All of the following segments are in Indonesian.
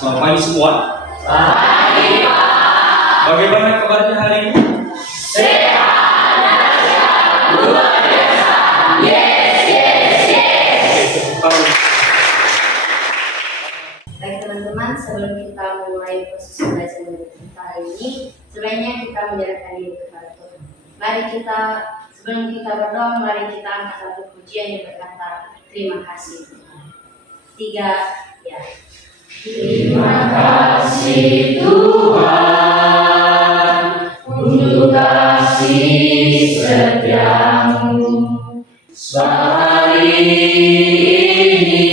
Selamat pagi semua. Pagi, Pak. Bagaimana kabarnya hari ini? Sehat, dahsyat, luar biasa. Yes, yes, yes. Baik teman-teman, sebelum kita memulai proses belajar kita hari ini, sebaiknya kita menyerahkan diri kepada Tuhan. Mari kita, sebelum kita berdoa, mari kita angkat satu pujian yang berkata, terima kasih Tuhan. 3, ya. Terima kasih Tuhan untuk kasih setiamu. Hari ini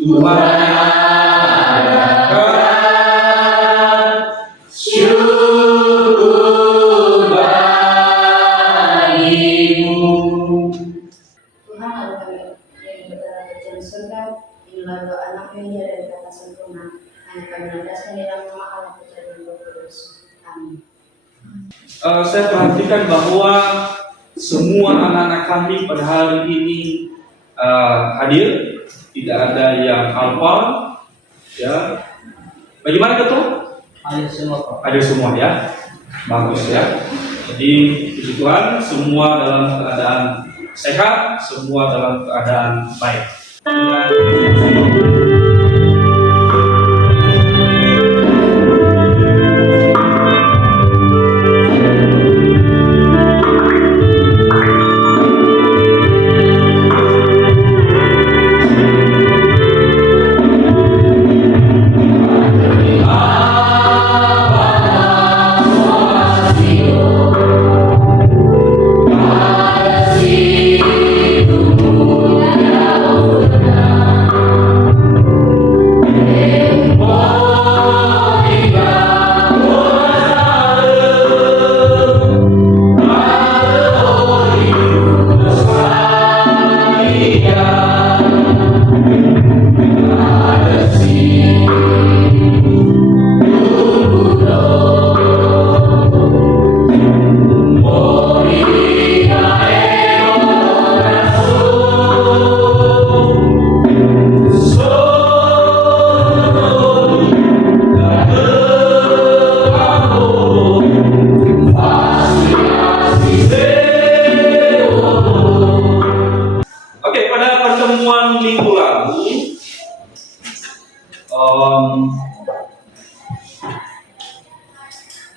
Tuhan adakan syukur bagimu. Tuhan Allah kami yang berada di dalam surga, inilah doa anakmu yang dari kata sempurna, hanya kami landaskan di dalam nama Allah Putra dan Roh Kudus. Amin. Saya perhatikan bahwa semua anak-anak kami pada hari ini hadir, tidak ada yang hafal, ya. Bagaimana betul? Ada semua, Pak. Ada semua ya, bagus ya. Jadi puji Tuhan, semua dalam keadaan sehat, semua dalam keadaan baik.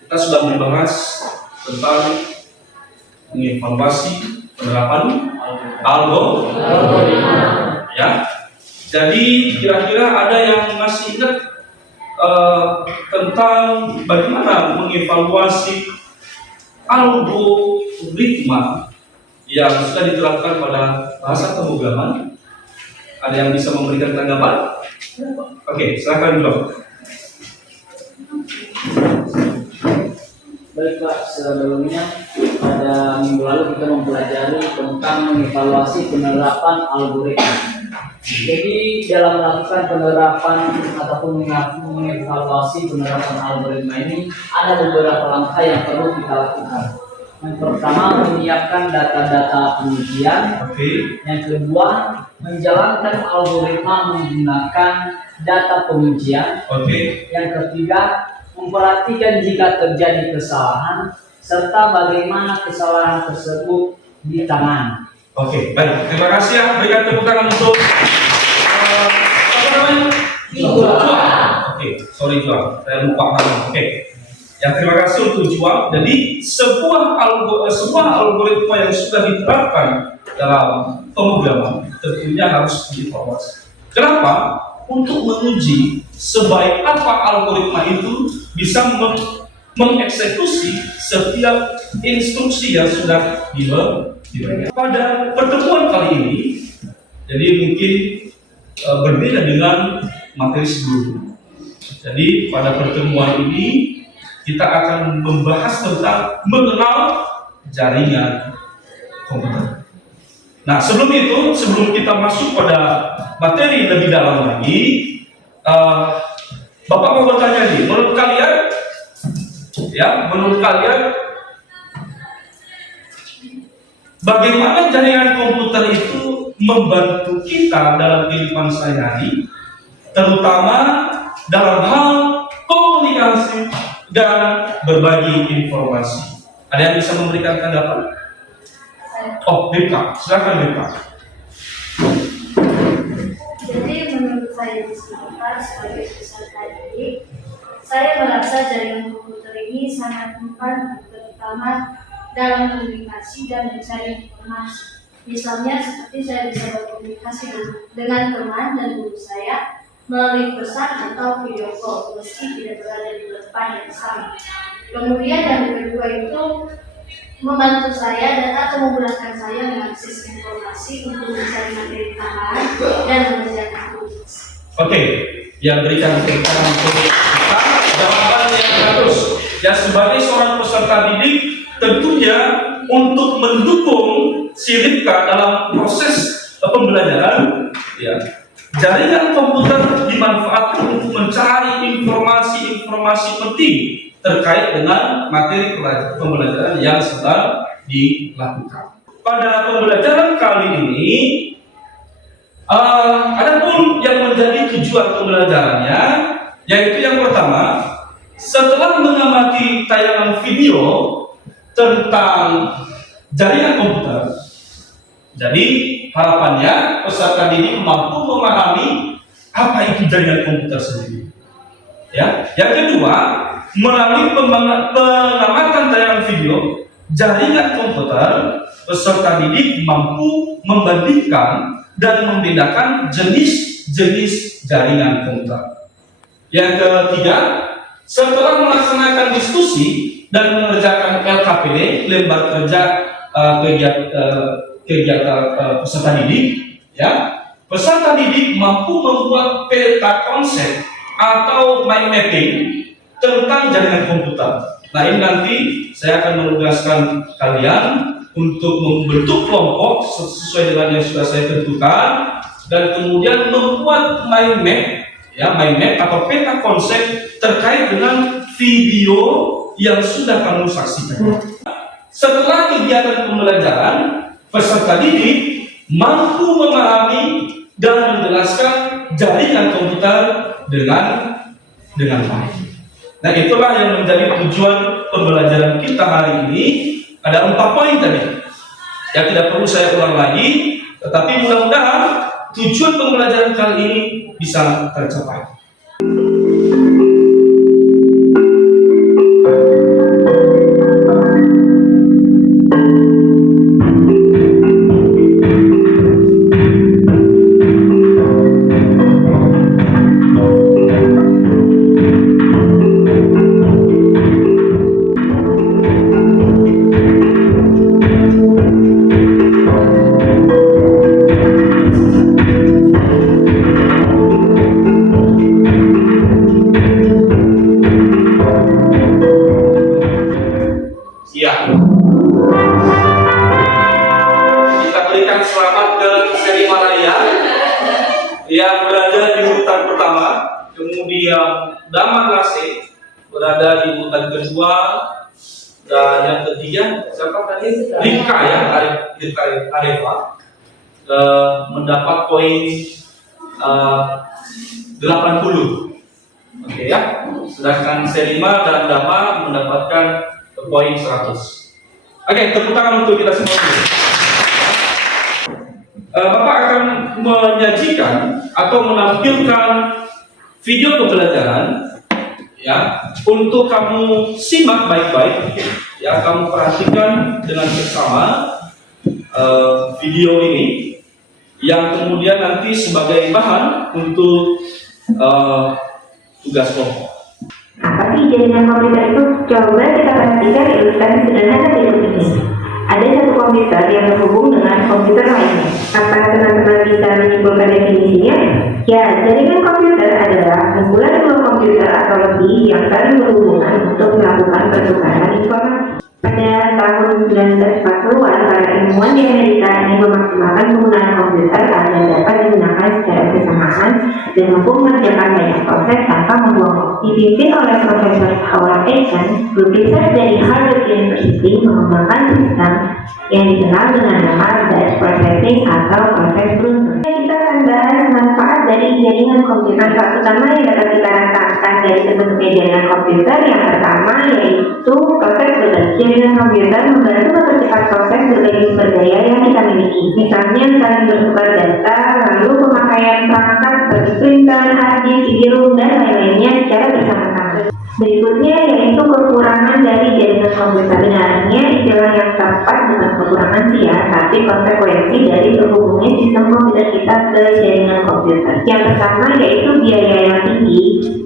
Kita sudah membahas tentang mengevaluasi penerapan algoritma, ya. Jadi kira-kira ada yang masih ingat tentang bagaimana mengevaluasi algoritma yang sudah diterapkan pada bahasa pemrograman? Ada yang bisa memberikan tanggapan? Oke, silakan dulu. Baik Pak, sebelumnya pada minggu lalu kita mempelajari tentang mengevaluasi penerapan algoritma. Jadi dalam melakukan penerapan ataupun mengevaluasi penerapan algoritma ini ada beberapa langkah yang perlu kita lakukan. Yang pertama, menyiapkan data-data pengujian. Yang kedua, menjalankan algoritma menggunakan data pengujian. Yang ketiga, memperhatikan jika terjadi kesalahan serta bagaimana kesalahan tersebut ditangani. Oke, baik. Terima kasih ya. Berikan tepuk tangan untuk apa namanya? Juang. Sorry Juang. Saya lupa nama. Ya, terima kasih untuk Juang. Jadi sebuah algoritma yang sudah diterapkan dalam pemrograman tentunya harus dievaluasi. Kenapa? Untuk menguji sebaik apa algoritma itu bisa mengeksekusi setiap instruksi yang sudah diberikan. Pada pertemuan kali ini, jadi mungkin berbeda dengan materi sebelumnya. Jadi pada pertemuan ini kita akan membahas tentang mengenal jaringan komputer. Nah, sebelum kita masuk pada materi lebih dalam lagi, Bapak mau bertanya nih, menurut kalian, bagaimana jaringan komputer itu membantu kita dalam kehidupan sehari-hari, terutama dalam hal komunikasi dan berbagi informasi. Ada yang bisa memberikan tanggapan? Oh, Bipka, silakan Bipka. Jadi menurut saya di sekitar sebagai peserta didik, saya merasa jaringan komputer ini sangat membantu, terutama dalam komunikasi dan mencari informasi. Misalnya seperti saya bisa berkomunikasi dengan teman dan guru saya melalui pesan atau video call meski tidak berada di tempat yang sama. Kemudian yang kedua itu membantu saya dan atau memudahkan saya mengakses informasi untuk mencari materi tambahan dan mengerjakan tugas. Oke, yang berikan kita untuk kita jawaban yang bagus. Ya, sebagai seorang peserta didik, tentunya untuk mendukung si Ripka dalam proses pembelajaran, ya, jaringan komputer dimanfaatkan untuk mencari informasi-informasi penting terkait dengan materi pembelajaran yang sedang dilakukan. Pada pembelajaran kali ini, adapun yang menjadi tujuan pembelajarannya, yaitu yang pertama, setelah mengamati tayangan video tentang jaringan komputer, jadi harapannya peserta didik mampu memahami apa itu jaringan komputer sendiri. Ya, yang kedua, melalui pengamatan tayangan video jaringan komputer, peserta didik mampu membandingkan dan membedakan jenis-jenis jaringan komputer. Yang ketiga, setelah melaksanakan diskusi dan mengerjakan LKPD, lembar kerja kegiatan peserta didik, ya, peserta didik mampu membuat peta konsep atau mind mapping tentang jaringan komputer. Nah, ini nanti saya akan menugaskan kalian untuk membentuk kelompok sesuai dengan yang sudah saya tentukan dan kemudian membuat mind map, ya, mind map atau peta konsep terkait dengan video yang sudah kamu saksikan. Setelah kegiatan pembelajaran, peserta didik mampu memahami dan menjelaskan jaringan komputer dengan baik. Nah, itulah yang menjadi tujuan pembelajaran kita hari ini. Ada 4 poin tadi yang tidak perlu saya ulang lagi, tetapi mudah-mudahan tujuan pembelajaran kali ini bisa tercapai. Kita berikan selamat ke Seri Malaya yang berada di urutan pertama, kemudian Damar Lase berada di urutan kedua, dan yang ketiga siapa tadi? Ripka, ya, Ripka Areva mendapat poin 80. Oke, ya. Sedangkan Serima dan Dama mendapatkan poin 100. Oke, tepuk tangan untuk kita semua dulu. Bapak akan menyajikan atau menampilkan video pembelajaran, ya, untuk kamu simak baik-baik, ya, kamu perhatikan dengan seksama video ini yang kemudian nanti sebagai bahan untuk tugas kelompok. Apa sih jaringan komputer itu? Coba kita perhatikan ilustrasi sederhana berikut ini. Ada satu komputer yang terhubung dengan komputer lainnya. Apa teman-teman bisa menyimpulkan definisinya? Ya, jaringan komputer adalah kumpulan dua komputer atau lebih yang saling berhubungan untuk melakukan pertukaran informasi. Pada tahun 1940-an, para ilmuwan di Amerika ini memaksimalkan penggunaan komputer agar dapat digunakan secara bersamaan dan mampu mengerjakan banyak proses tanpa membuang waktu. Dipimpin oleh Profesor Howard Aiken, grup riset dari Harvard University mengembangkan sistem yang dikenal dengan nama batch processing atau proses beruntun. Kita akan bahas manfaat dari jaringan komputer. Manfaat utama yang dapat kita rasakan dari terbentuknya jaringan komputer yang pertama yaitu proses berbagi. Jaringan komputer membantu mempercepat proses berbagi sumber daya yang kita miliki. Misalnya saling bertukar data, lalu pemakaian perangkat seperti printer, hard disk, CD-ROM, dan lain-lainnya secara bersama-sama. Berikutnya yaitu kekurangan dari jaringan komputer. Sebenarnya istilah yang tepat bukan kekurangan sih ya, tapi konsekuensi dari terhubungnya sistem komputer kita ke jaringan komputer. Yang pertama yaitu biaya yang tinggi,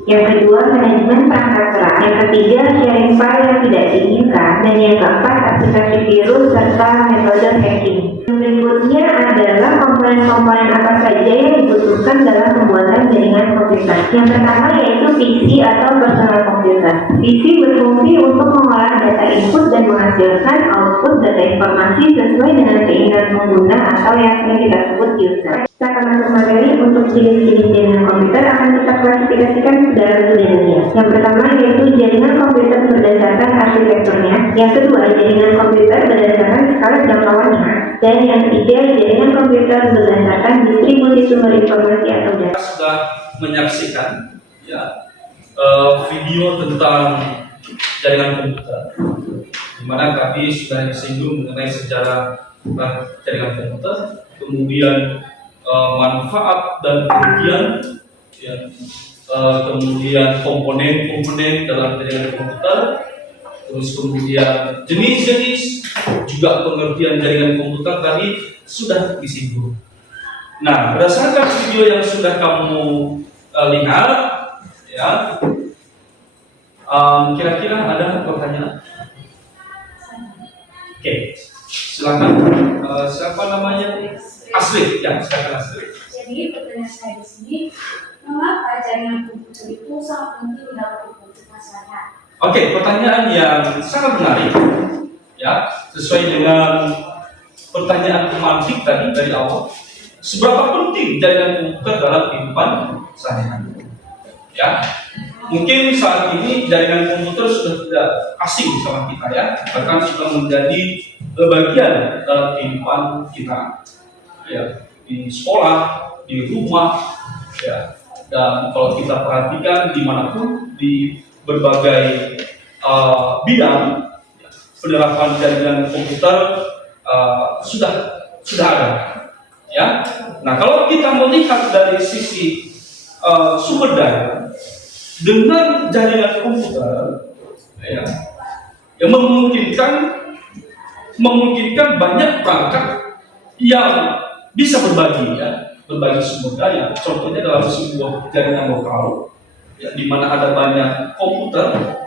yang kedua manajemen perangkat keras, yang ketiga sharing file yang tidak diinginkan, dan yang keempat aplikasi virus serta metode hacking. Yang berikutnya adalah komponen-komponen apa saja yang dibutuhkan dalam pembuatan jaringan komputer. Yang pertama yaitu PC atau personal computer. PC berfungsi untuk mengolah data input dan menghasilkan output data informasi sesuai dengan keinginan pengguna atau yang sering kita sebut user. Kita akan masuk materi untuk jenis-jenis jaringan komputer akan kita klasifikasikan secara bedanya. Yang pertama yaitu jaringan komputer berdasarkan arsitekturnya. Yang kedua jaringan komputer berdasarkan skala jangkauannya. Dan yang ketiga jaringan komputer berdasarkan distribusi sumber informasi atau data. Kita sudah menyaksikan ya video tentang jaringan komputer, di mana tadi sudah disinggung mengenai sejarah jaringan komputer, kemudian manfaat dan kerugian, ya, kemudian komponen-komponen dalam jaringan komputer, terus kemudian jenis-jenis, juga pengertian jaringan komputer tadi sudah disinggung. Nah, berdasarkan video yang sudah kamu lihat, ya, kira-kira ada pertanyaan? Oke, silakan. Siapa namanya? Asli, ya, silakan Asli. Jadi pertanyaan saya di sini, mengapa jaringan komputer itu sangat penting dalam hidup masyarakat? Oke, pertanyaan yang sangat menarik, ya, sesuai dengan pertanyaan pemantik tadi dari awal. Seberapa penting jaringan komputer dalam kehidupan sehari-hari? Ya, mungkin saat ini jaringan komputer sudah tidak asing sama kita ya, bahkan sudah menjadi bagian dalam kehidupan kita. Ya, di sekolah, di rumah, ya, dan kalau kita perhatikan dimanapun di berbagai bidang penerapan jaringan komputer sudah ada. Ya, nah kalau kita melihat dari sisi sumber daya dengan jaringan komputer, ya, yang memungkinkan banyak perangkat yang bisa berbagi, ya, berbagi sumber daya. Contohnya dalam sebuah jaringan lokal, ya, di mana ada banyak komputer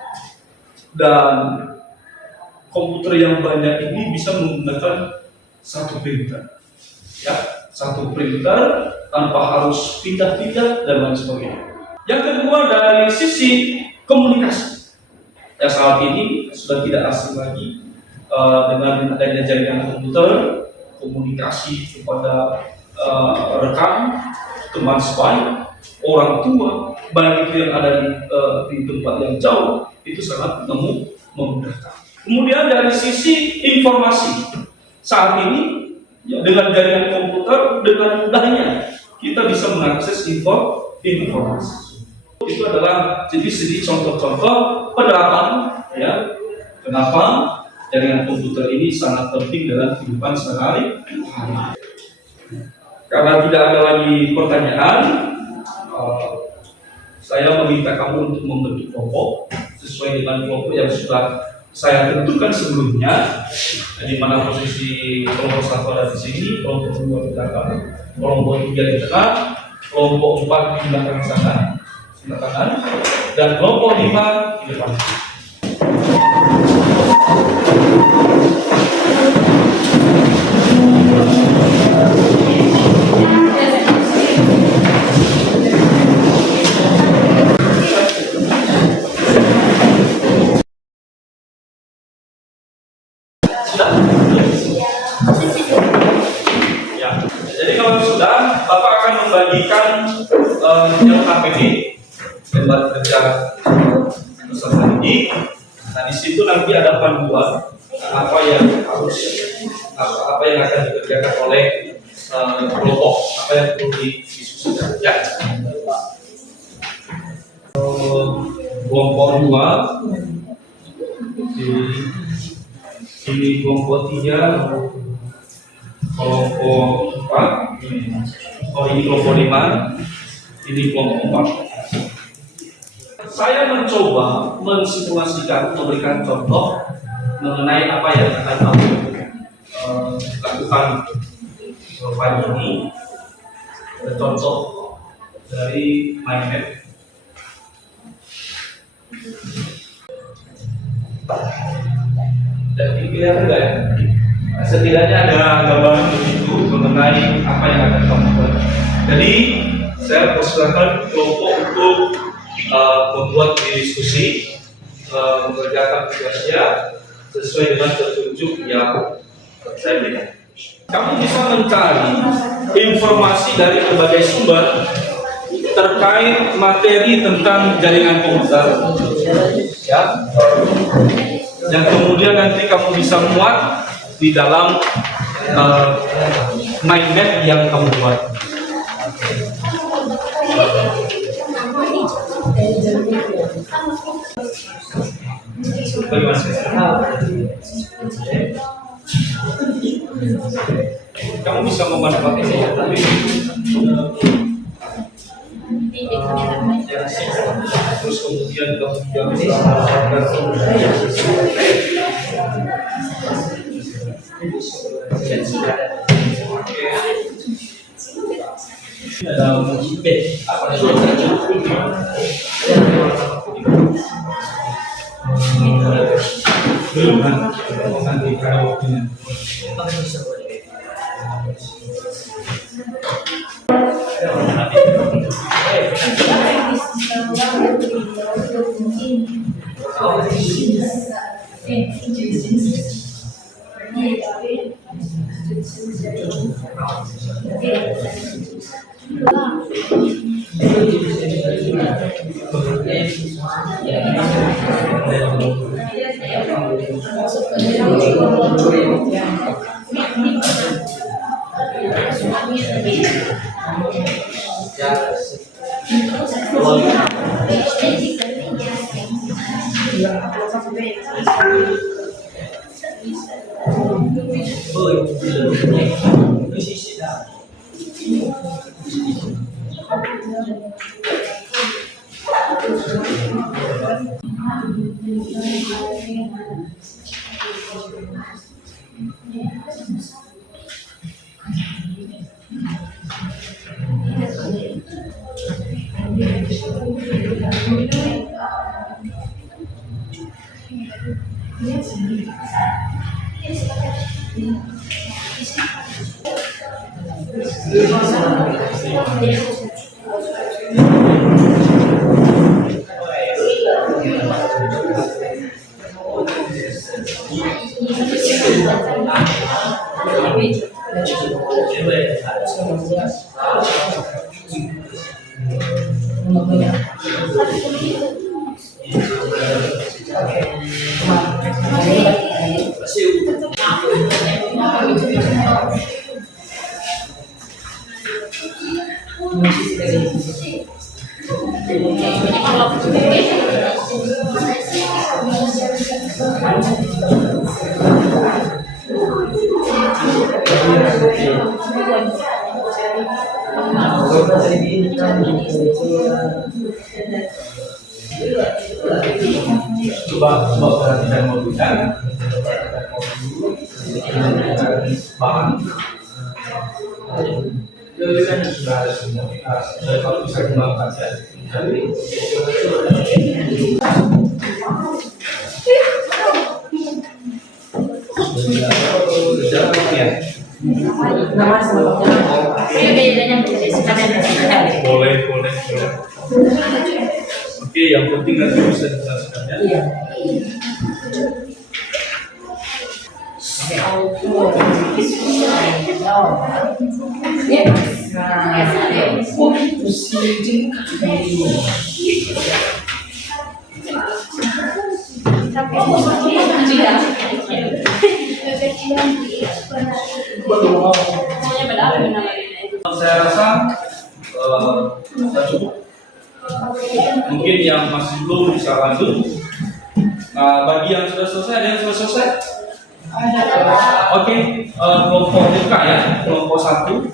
dan komputer yang banyak ini bisa menggunakan satu printer, ya, satu printer tanpa harus pindah-pindah dan lain sebagainya. Yang kedua dari sisi komunikasi, ya, saat ini sudah tidak asing lagi dengan adanya jaringan komputer, komunikasi kepada rekan, teman sebaik, orang tua, baik itu yang ada di tempat yang jauh, itu sangat memudahkan. Kemudian dari sisi informasi, saat ini ya, dengan jaringan komputer dengan mudahnya kita bisa mengakses informasi. Itu adalah jadi contoh-contoh penerapan, ya, kenapa jaringan komputer ini sangat penting dalam kehidupan sehari-hari. Karena tidak ada lagi pertanyaan, saya meminta kamu untuk membentuk kelompok sesuai dengan kelompok yang sudah saya tentukan sebelumnya, di mana posisi kelompok 1 ada di sini, kelompok 2 di belakang, kelompok 3 di tengah, kelompok 4 di belakang sana, sebelah kanan, dan kelompok 5 di depan. Ya, jadi kalau sudah, Bapak akan membagikan yang APD, lembar kerja peserta didik. Nah, di situ nanti ada panduan apa yang akan dikerjakan oleh kelompok apa yang perlu didiskusikan ya. Kelompok 2 di kelompok 3, kelompok 4, ini kelompok 5, ini kelompok 4. Saya mencoba mensimulasikan, memberikan contoh mengenai apa yang akan kamu lakukan pagi ini. Contoh dari mind map. Dan dilihat enggak ya? Setidaknya ada gambaran itu mengenai apa yang akan kamu lakukan. Jadi saya persilakan kelompok untuk membuat diskusi, mengerjakan tugasnya sesuai dengan petunjuk yang saya berikan. Kamu bisa mencari informasi dari berbagai sumber terkait materi tentang jaringan komputer, ya. Dan kemudian nanti kamu bisa muat di dalam mind map yang kamu buat. Bagaimana? Kamu bisa memanfaatkannya, tapi terus kemudian kamu juga bisa belum nanti pada waktunya. Coba perhatikan mobilnya, bahan. Sudah ada semua. Saya kalau bisa kembangkan ya. Boleh. Oke, yang penting nanti bisa dijelaskannya. Iya. yang dieksploitasi. Saya rasa sudah cukup. Mungkin yang masih belum bisa lanjut. Bagi yang sudah selesai, ada yang sudah selesai? Oke, kelompok DK ya, kelompok 1.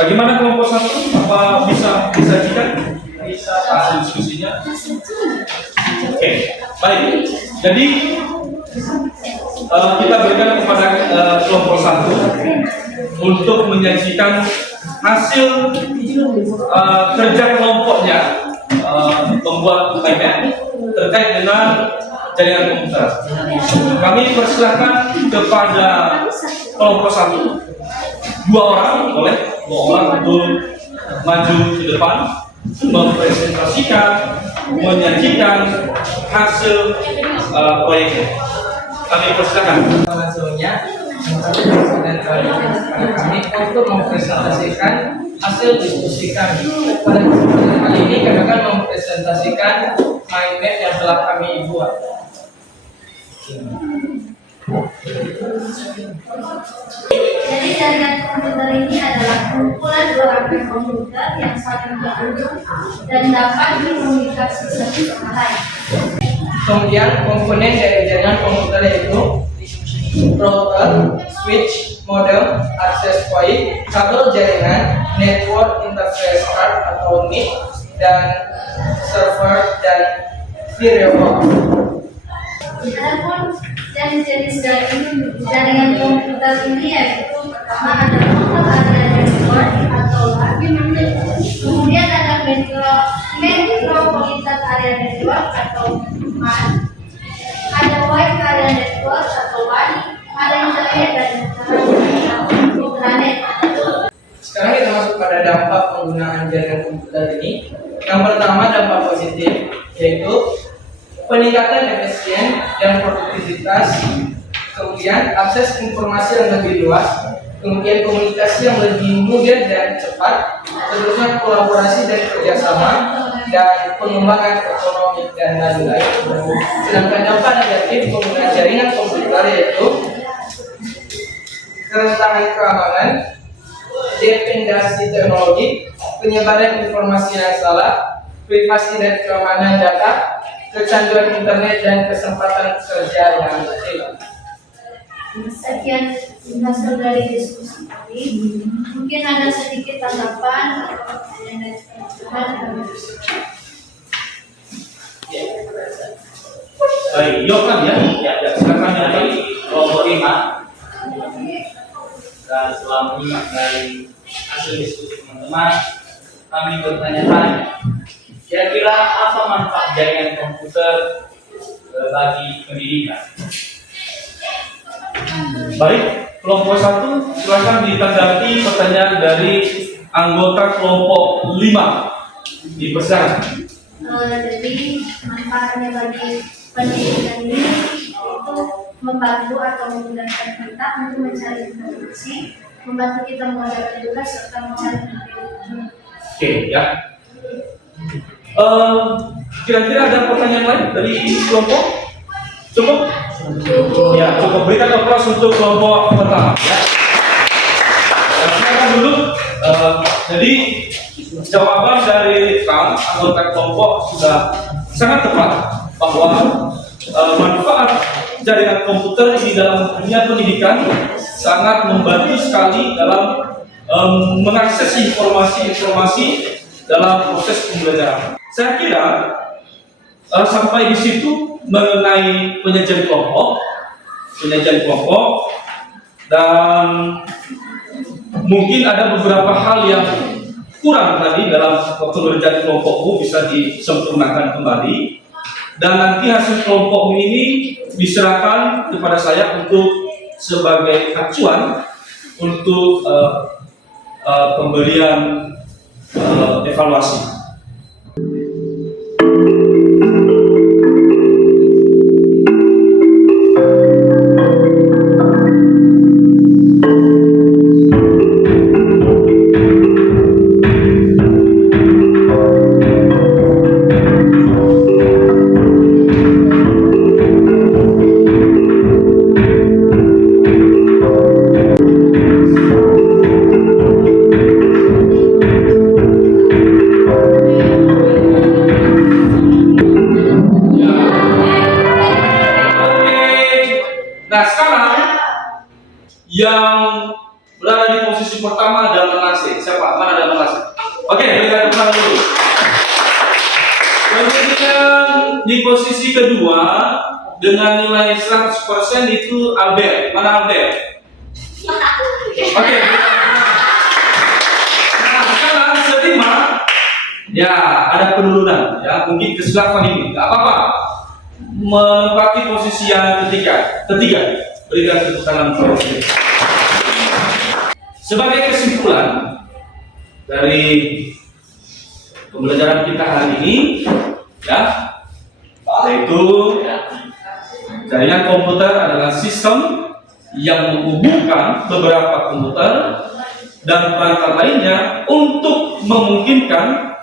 Bagaimana kelompok 1? Apa bisa disajikan? Bisa hasil diskusinya? Oke, baik. Jadi kita berikan kepada kelompok 1 untuk menyajikan hasil kerja kelompoknya, membuat dokumen terkait dengan jaringan komputer. Kami persilahkan kepada kelompok 1, 2 orang boleh, 2 orang untuk maju ke depan mempresentasikan, menyajikan hasil proyeknya. Kami persilahkan. Hasilnya dan kami untuk mempresentasikan hasil diskusi kami. Pada kesempatan kali ini kami akan mempresentasikan mind map yang telah kami buat. Jadi jaringan komputer ini adalah kumpulan dua rangkaian komputer yang saling berhubung dan dapat berkomunikasi satu sama lain. Kemudian komponen dari jaringan komputer yaitu router, switch, modem, access point, kabel jaringan, network interface card atau NIC, dan server dan firewall. Adapun jenis-jenis jaringan komputer ini yaitu pertama ada local area network atau LAN, kemudian ada metropolitan area network atau MAN, ada wide area network atau WAN, ada internet dan intranet. Sekarang kita masuk pada dampak penggunaan jaringan komputer ini. Yang pertama dampak positif yaitu peningkatan efisien dan produktivitas, kemudian akses informasi yang lebih luas, kemudian komunikasi yang lebih mudah dan cepat, seterusnya kolaborasi dan kerjasama, dan pengembangan ekonomi dan lain-lain. Sedangkan dampak negatif penggunaan jaringan komputer yaitu kerentanan keamanan, dependensi teknologi, penyebaran informasi yang salah, privasi dan keamanan data, kecanduan internet dan kesempatan kerja yang hilang. Sekian hasil dari diskusi kami. Mungkin ada sedikit tanggapan atau pertanyaan dari teman-teman. Baik, Yohan ya. Silakan dari kelompok 5. Dan setelah menyimak dari hasil diskusi teman-teman, kami bertanya-tanya, kira-kira apa manfaat jaringan komputer bagi pendidikan? Baik, kelompok 1 silakan ditanggapi pertanyaan dari anggota kelompok 5. Dipersilakan. Jadi manfaatnya bagi pendidikan ini itu membantu atau memudahkan kita untuk mencari informasi, membantu kita mengerjakan tugas serta mencari informasi. Oke, ya. Kira-kira ada pertanyaan lain dari kelompok? Cukup? Ya, cukup. Berikan aplaus untuk kelompok pertama. Ya. Silakan dulu. Jadi jawaban dari Kang anggota kelompok sudah sangat tepat bahwa manfaat jaringan komputer di dalam dunia pendidikan sangat membantu sekali dalam mengakses informasi-informasi dalam proses pembelajaran. Saya kira sampai di situ mengenai penyajian kelompok, dan mungkin ada beberapa hal yang kurang tadi dalam pengerjaan kelompokmu bisa disempurnakan kembali, dan nanti hasil kelompokmu ini diserahkan kepada saya untuk sebagai acuan untuk pemberian evaluasi. di posisi kedua dengan nilai 100% itu Albert. Mana Albert? Oke. Nah, sekarang Sedima, ya ada penurunan, ya mungkin kesilapan ini, nggak apa-apa. Menempati posisi yang ketiga, berikan tepuk tangan untuk Sedima. Sebagai kesimpulan dari pembelajaran kita hari ini, ya, yaitu jaringan komputer adalah sistem yang menghubungkan beberapa komputer dan perangkat lainnya untuk memungkinkan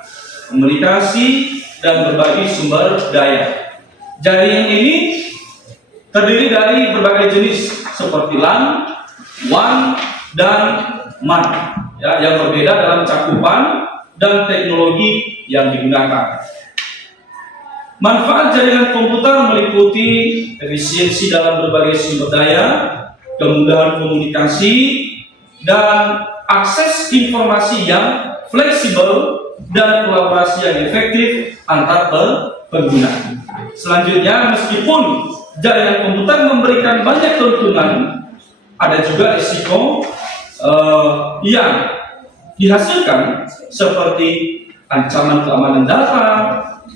komunikasi dan berbagi sumber daya. Jaringan ini terdiri dari berbagai jenis seperti LAN, WAN, dan MAN, ya, yang berbeda dalam cakupan dan teknologi yang digunakan. Manfaat jaringan komputer meliputi efisiensi dalam berbagai sumber daya, kemudahan komunikasi, dan akses informasi yang fleksibel dan kolaborasi yang efektif antar pengguna. Selanjutnya, meskipun jaringan komputer memberikan banyak keuntungan, ada juga risiko yang dihasilkan seperti ancaman keamanan data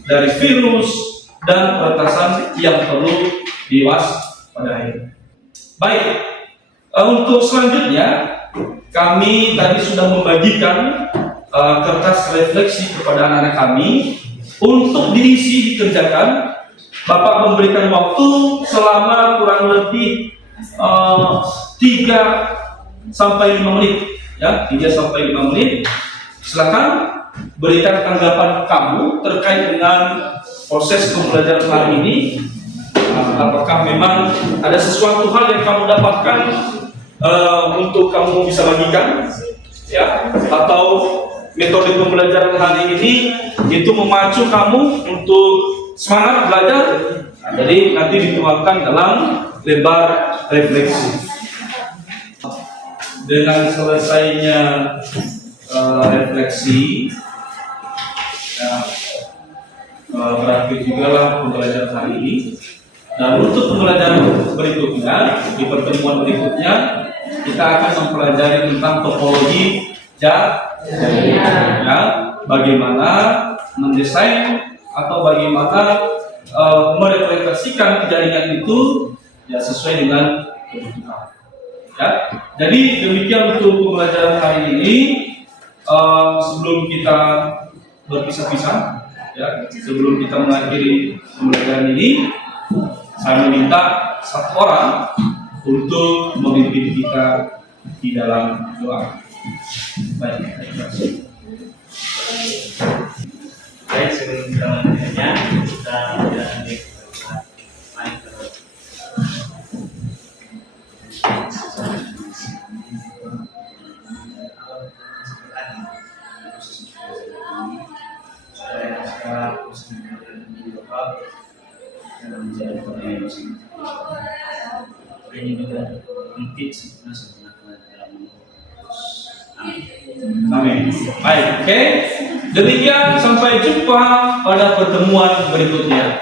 dari virus dan peretasan yang perlu diwaspadai. Baik, untuk selanjutnya kami tadi sudah membagikan kertas refleksi kepada anak-anak kami untuk diisi dikerjakan. Bapak memberikan waktu selama kurang lebih 3 sampai 5 menit, ya, 3 sampai 5 menit. Silakan berikan tanggapan kamu terkait dengan proses pembelajaran hari ini. Apakah memang ada sesuatu hal yang kamu dapatkan untuk kamu bisa bagikan, ya, atau metode pembelajaran hari ini itu memacu kamu untuk semangat belajar. Jadi nanti dituangkan dalam lembar refleksi. Dengan selesainya refleksi, ya, berakhir juga lah pembelajaran hari ini. Dan untuk pembelajaran berikutnya, di pertemuan berikutnya, kita akan mempelajari tentang topologi jaringan, ya, bagaimana mendesain atau bagaimana merepresentasikan jaringan itu, ya, sesuai dengan kebutuhan. Ya, jadi demikian untuk pembelajaran hari ini. Sebelum kita berpisah-pisah, ya, sebelum kita mengakhiri pembelajaran ini, saya meminta satu orang untuk memimpin kita di dalam doa. Baik, terima kasih. Baik, sebelum kita melanjutkannya, kita menjalani ini juga mungkin sempurna dalam Amin. Baik, oke. Demikian, sampai jumpa pada pertemuan berikutnya.